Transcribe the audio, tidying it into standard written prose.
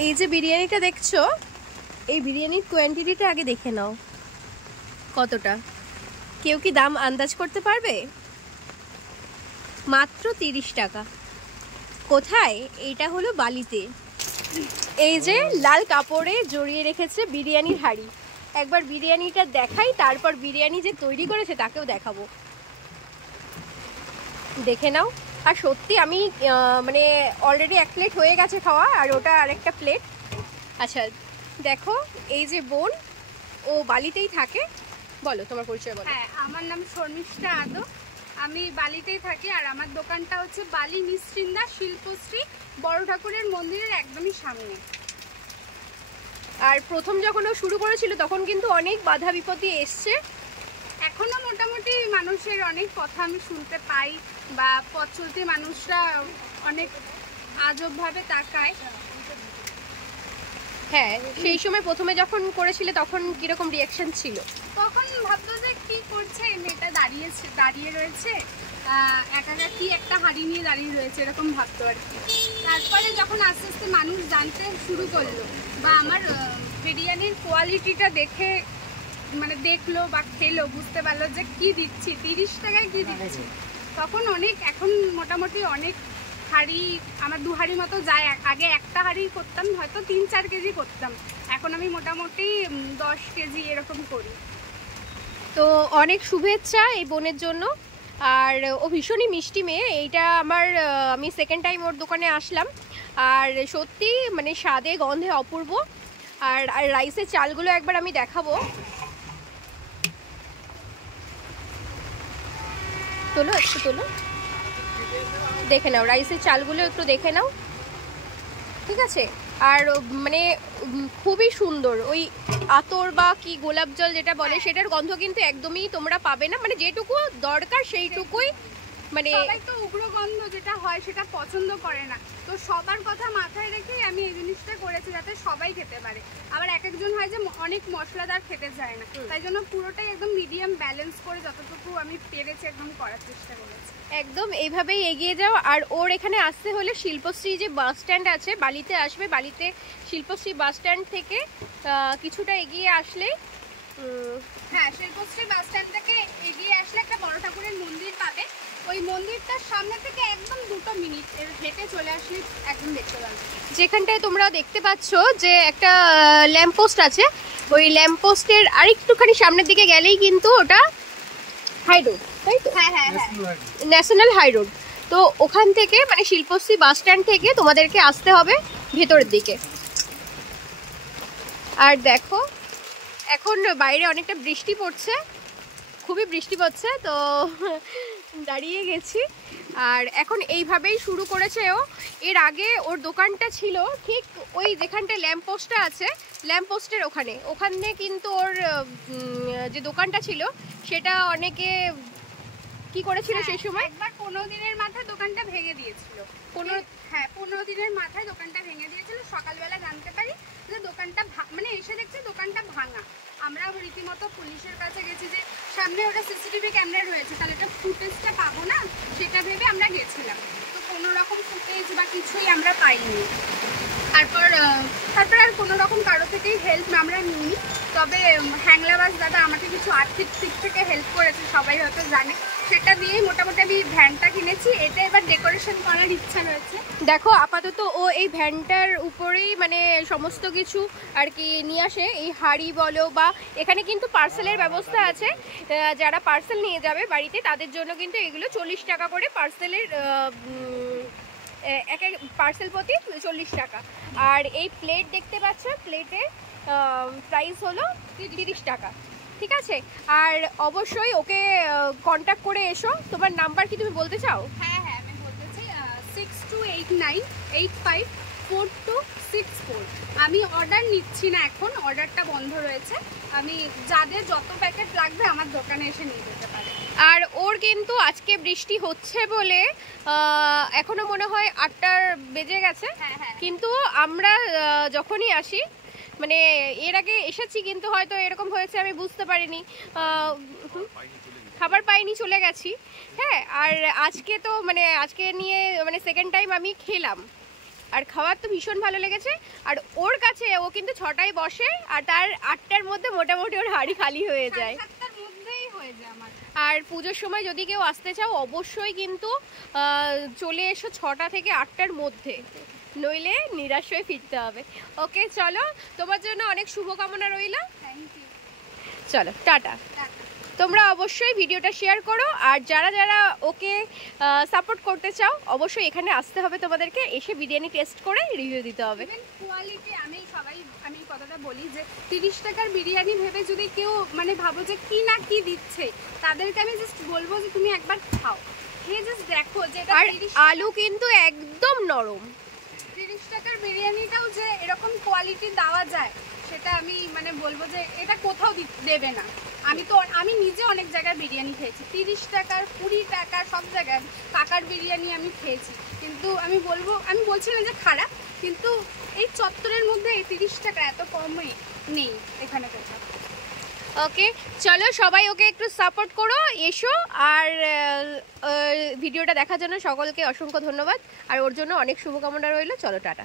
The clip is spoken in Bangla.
এই যে বিরিয়ানিটা দেখছো, এই বিরিয়ানির কোয়ান্টিটিটা আগে দেখে নাও কতটা। কেউ কি দাম আন্দাজ করতে পারবে? মাত্র 30 টাকা। কোথায়? এইটা হলো বালিতে। এই যে লাল কাপড়ে জড়িয়ে রেখেছে বিরিয়ানির হাঁড়ি। একবার বিরিয়ানিটা দেখাই, তারপর বিরিয়ানি যে তৈরি করেছে তাকেও দেখাবো, দেখে নাও। আর সত্যি আমি মানে অলরেডি 1 প্লেট হয়ে গেছে খাওয়া, আর ওটা আরেকটা প্লেট। আচ্ছা দেখো, এই যে বোন, ও বালিতেই থাকে। বলো তোমার পরিচয় বলো। হ্যাঁ, আমার নাম শর্মিষ্ঠা আদো, আমি বালিতেই থাকি। আর আমার দোকানটা হচ্ছে বালি মিসরিন্দা শিল্পশ্রী বড় ঠাকুরের মন্দিরের একদমই সামনে। আর প্রথম যখন ও শুরু করেছিল তখন কিন্তু অনেক বাধা বিপত্তি এসছে। এখনো মোটামুটি মানুষের অনেক কথা আমি শুনতে পাই, বা পথ চলতি মানুষরা অনেক আজবভাবে তাকায়। হ্যাঁ, সেই সময় প্রথমে যখন করেছিলে তখন কিরকম রিয়াকশন ছিল? তখন ভাবতো যে কি করছে মেয়েটা, দাঁড়িয়ে রয়েছে একা একা, কি একটা হাঁড়ি নিয়ে দাঁড়িয়ে রয়েছে, এরকম ভাবতো আর কি। তারপরে যখন আস্তে আস্তে মানুষ জানতে শুরু করলো, বা আমার বিরিয়ানির কোয়ালিটিটা দেখে মানে দেখলো বা খেলো, বুঝতে পারলো যে কি দিচ্ছি, 30 টাকায় কি দিচ্ছি, তখন অনেক, এখন মোটামুটি অনেক হাঁড়ি, আমার 2 হাঁড়ি মতো যায়। আগে একটা হাঁড়ি করতাম হয়তো 3-4 কেজি করতাম, এখন আমি মোটামুটি 10 কেজি এরকম করি। তো অনেক শুভেচ্ছা এই বোনের জন্য। আর ও ভীষণই মিষ্টি মেয়ে। এইটা আমার আমি সেকেন্ড টাইম ওর দোকানে আসলাম, আর সত্যি মানে স্বাদে গন্ধে অপূর্ব। আর রাইসের চালগুলো একবার আমি দেখাবো। তোলো, একটু তোলো, দেখে নাও রাইসের চালগুলো, একটু দেখে নাও, ঠিক আছে? আর মানে খুবই সুন্দর। ওই আতর বা কি গোলাপ জল যেটা বলে, সেটার গন্ধ কিন্তু একদমই তোমরা পাবে না। মানে যেটুকু দরকার সেইটুকুই। মানে সবাই তো উগ্র গন্ধ যেটা হয় সেটা পছন্দ করে না, তো সবার কথা মাথায় রেখেই আমি এই জিনিসটা করেছি যাতে সবাই খেতে পারে। আবার এক একজন হয় যে অনেক মশলাদার খেতে চায় না, তাই জন্য পুরোটাই একদম মিডিয়াম ব্যালেন্স করে যতটুকু আমি পেরেছি একদম করার চেষ্টা করেছি। একদম এইভাবেই এগিয়ে যাও। আর ওর এখানে আসতে হলে শিল্পশ্রী যে বাস স্ট্যান্ড আছে, বালিতে আসবে। বালিতে শিল্পশ্রী বাস স্ট্যান্ড থেকে কিছুটা এগিয়ে আসলেই, হ্যাঁ, শিল্পশ্রী বাস স্ট্যান্ড থেকে এগিয়ে আসলে একটা বড় ঠাকুরের মন্দির পাবে। ওই মন্দিরটার সামনে থেকে একদম 2 মিনিট হেঁটে চলে আসলে একদম দেখতে পাবে। যেখানটায় তোমরা দেখতে পাচ্ছ যে একটা ল্যাম্প পোস্ট আছে, ওই ল্যাম্প পোস্টের আরেকটুখানি সামনের দিকে গেলেই কিন্তু ওটা হাই রোড, তাই তো? হ্যাঁ হ্যাঁ হ্যাঁ, ন্যাশনাল হাই রোড। তো ওখান থেকে মানে শিল্পশ্রী বাস স্ট্যান্ড থেকে তোমাদেরকে আসতে হবে ভেতরের দিকে। আর দেখো, এখন বাইরে অনেকটা বৃষ্টি পড়ছে, খুবই বৃষ্টি পড়ছে, তো দাঁড়িয়ে গেছি। আর এখন এইভাবেই শুরু করেছে ও। এর আগে ওর দোকানটা ছিল ঠিক ওই যেখানটা ল্যাম্প পোস্টটা আছে, ল্যাম্প পোস্টের ওখানে কিন্তু ওর যে দোকানটা ছিল সেটা অনেকে কি করেছিল সেই সময়, একবার 15 দিনের মাথায় দোকানটা ভেঙে দিয়েছিল। 15 দিনের মাথায় দোকানটা ভেঙে দিয়েছিল। সকালবেলা জানতে পারি যে দোকানটা মানে এসে দেখছি দোকানটা ভাঙা। আমরা রীতিমতো পুলিশের কাছে গেছি যে সামনে ওটা সিসিটিভি ক্যামেরা রয়েছে, তাহলে এটা ফুটেজটা পাবো না, সেটা ভেবে আমরা গেছিলাম। তো কোনো রকম ফুটেজ বা কিছুই আমরা পাইনি। তারপর আর কোনো রকম কারো থেকেই হেল্প আমরা নিইনি। তবে হ্যাংলাবাস দাদা আমাকে কিছু আর্থিক দিক থেকে হেল্প করেছে, সবাই হয়তো জানে। সেটা দিয়েই মোটামুটি আমি ভ্যানটা কিনেছি। এটা এবার ডেকোরেশন করার ইচ্ছা রয়েছে। দেখো আপাতত ও এই ভ্যানটার উপরেই মানে সমস্ত কিছু আর কি নিয়ে আসে। এই হাঁড়ি বলো, বা এখানে কিন্তু পার্সেলের ব্যবস্থা আছে। যারা পার্সেল নিয়ে যাবে বাড়িতে তাদের জন্য কিন্তু এগুলো 40 টাকা করে পার্সেলের, এক এক পার্সেল প্রতি 40 টাকা। আর এই প্লেট দেখতে পাচ্ছ, প্লেটের প্রাইস হলো 30 টাকা, ঠিক আছে? আর অবশ্যই ওকে কন্ট্যাক্ট করে এসো। তোমার নাম্বার কি তুমি বলতে চাও? হ্যাঁ হ্যাঁ, আমি বলতে চাই 6289854264। আমি অর্ডার নিচ্ছি না, এখন অর্ডারটা বন্ধ রয়েছে। আমি যাদের যত প্যাকেট লাগবে আমার দোকানে এসে নিয়ে যেতে পারে। আর ওর কিন্তু আজকে বৃষ্টি হচ্ছে বলে এখনো মনে হয় 8টা বেজে গেছে। কিন্তু আমরা যখনই আসি, মানে এর আগে এসেছি কিন্তু হয়তো এরকম হয়েছে আমি বুঝতে পারিনি, খাবার পাইনি, চলে গেছি। হ্যাঁ, আর আজকে তো মানে আজকে নিয়ে মানে সেকেন্ড টাইম আমি খেলাম। আর খাবার তো ভীষণ ভালো লেগেছে। আর ওর কাছে ও কিন্তু 6টায় বসে আর তার 8টার মধ্যে মোটামুটি ওর হাঁড়ি খালি হয়ে যায়। 7টার মধ্যেই হয়ে যায় আমার। আর পুজোর সময় যদি কেউ আসতে চাও অবশ্যই কিন্তু চলে এসো 6টা থেকে 8টার মধ্যে, নইলে নিরাশ হয়ে ফিরতে হবে। ওকে চলো, তোমার জন্য অনেক শুভকামনা রইল। Thank you. চলো টাটা। তোমরা অবশ্যই ভিডিওটা শেয়ার করো, আর যারা যারা ওকে সাপোর্ট করতে চাও অবশ্যই এখানে আসতে হবে তোমাদেরকে, এসে বিরিয়ানি টেস্ট করে রিভিউ দিতে হবে। কোয়ালিটি আমি কথাটা বলি যে 30 টাকার বিরিয়ানি ভেবে যদি কেউ মানে ভাবো যে কি না কি দিচ্ছে, তাদেরকে আমি জাস্ট বলবো যে তুমি একবার খাও, খেয়ে জাস্ট দেখো যে এটা আর আলু কিন্তু একদম নরম। 30 টাকার বিরিয়ানিটাও যে এরকম কোয়ালিটি দেওয়া যায় সেটা আমি মানে বলবো যে এটা কোথাও দেবে না। আমি নিজে অনেক জায়গায় বিরিয়ানি খেয়েছি, 30 টাকার 20 টাকার সব জায়গায় কাকার বিরিয়ানি আমি খেয়েছি, কিন্তু আমি বলছি না যে খারাপ, কিন্তু এই চত্বরের মধ্যে এই 30 টাকা এত কমে নেই এখানে কোথাও। ওকে চলো, সবাই ওকে একটু সাপোর্ট করো, এসো। আর ভিডিওটা দেখার জন্য সকলকে অসংখ্য ধন্যবাদ, আর ওর জন্য অনেক শুভকামনা রইল। চলো টাটা।